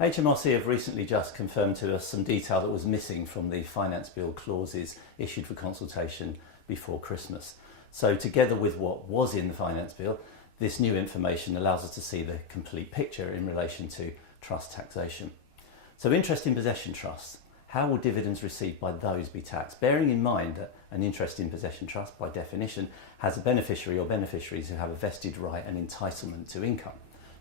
HMRC have recently just confirmed to us some detail that was missing from the finance bill clauses issued for consultation before Christmas. So together with what was in the finance bill, this new information allows us to see the complete picture in relation to trust taxation. So interest in possession trusts, how will dividends received by those be taxed? Bearing in mind that an interest in possession trust by definition has a beneficiary or beneficiaries who have a vested right and entitlement to income.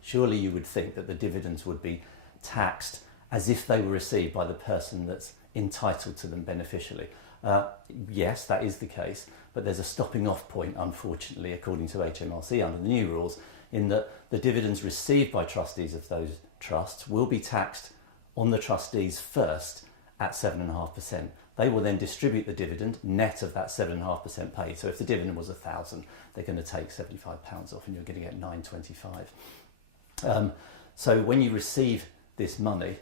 Surely you would think that the dividends would be taxed as if they were received by the person that's entitled to them beneficially. Yes, that is the case, but there's a stopping off point, unfortunately, according to HMRC under the new rules, in that the dividends received by trustees of those trusts will be taxed on the trustees first at 7.5%. They will then distribute the dividend net of that 7.5% paid. So if the dividend was £1,000, they're going to take £75 off and you're going to get £9.25. So when you receive this money,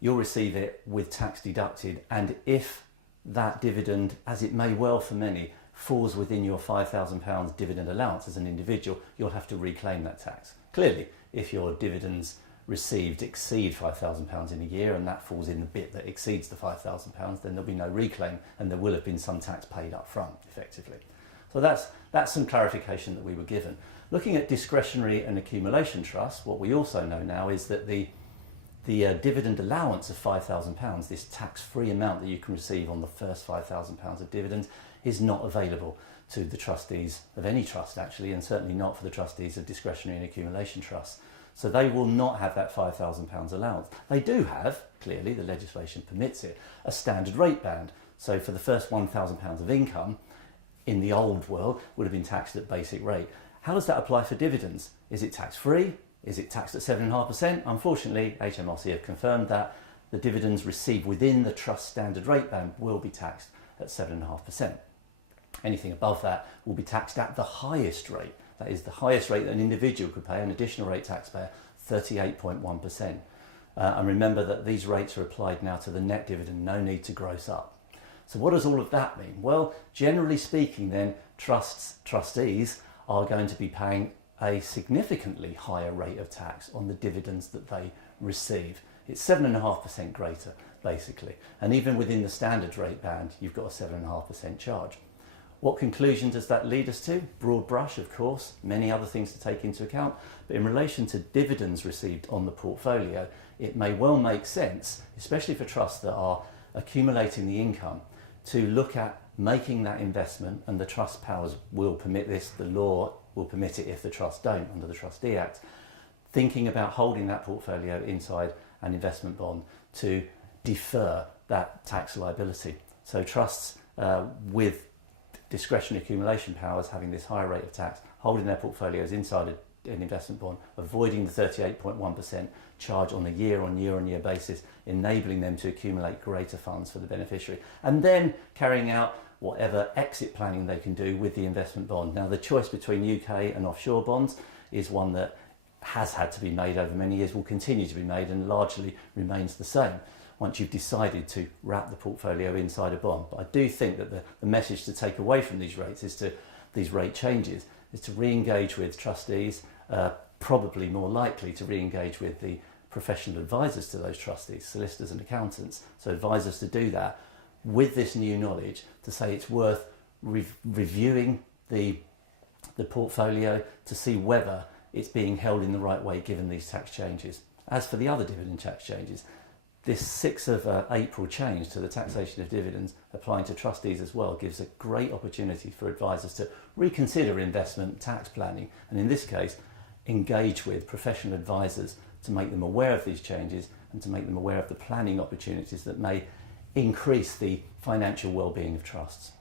you'll receive it with tax deducted, and if that dividend, as it may well for many, falls within your £5,000 dividend allowance as an individual, you'll have to reclaim that tax. Clearly, if your dividends received exceed £5,000 in a year and that falls in the bit that exceeds the £5,000, then there'll be no reclaim and there will have been some tax paid up front, effectively. So that's some clarification that we were given. Looking at discretionary and accumulation trusts, what we also know now is that the dividend allowance of £5,000, this tax-free amount that you can receive on the first £5,000 of dividends, is not available to the trustees of any trust actually, and certainly not for the trustees of discretionary and accumulation trusts. So they will not have that £5,000 allowance. They do have, clearly the legislation permits it, a standard rate band. So for the first £1,000 of income in the old world would have been taxed at basic rate. How does that apply for dividends? Is it tax-free? Is it taxed at 7.5%? Unfortunately, HMRC have confirmed that the dividends received within the trust standard rate band will be taxed at 7.5%. Anything above that will be taxed at the highest rate. That is the highest rate that an individual could pay, an additional rate taxpayer, 38.1%. And remember that these rates are applied now to the net dividend, no need to gross up. So what does all of that mean? Well, generally speaking then, trustees are going to be paying a significantly higher rate of tax on the dividends that they receive. It's 7.5% greater, basically. And even within the standard rate band, you've got a 7.5% charge. What conclusion does that lead us to? Broad brush, of course, many other things to take into account. But in relation to dividends received on the portfolio, it may well make sense, especially for trusts that are accumulating the income, to look at making that investment, and the trust powers will permit this, the law will permit it if the trusts don't under the Trustee Act, thinking about holding that portfolio inside an investment bond to defer that tax liability. So trusts with discretionary accumulation powers having this higher rate of tax, holding their portfolios inside an investment bond, avoiding the 38.1% charge on a year-on-year basis, enabling them to accumulate greater funds for the beneficiary, and then carrying out whatever exit planning they can do with the investment bond. Now, the choice between UK and offshore bonds is one that has had to be made over many years, will continue to be made, and largely remains the same once you've decided to wrap the portfolio inside a bond. But I do think that the message to take away from these rates is these rate changes is to re-engage with trustees, probably more likely to re-engage with the professional advisors to those trustees, solicitors and accountants. So advisors to do that with this new knowledge, to say it's worth reviewing the portfolio to see whether it's being held in the right way given these tax changes. As for the other dividend tax changes, this 6th of April change to the taxation of dividends applying to trustees as well gives a great opportunity for advisors to reconsider investment tax planning, and in this case engage with professional advisors to make them aware of these changes and to make them aware of the planning opportunities that may increase the financial well-being of trusts.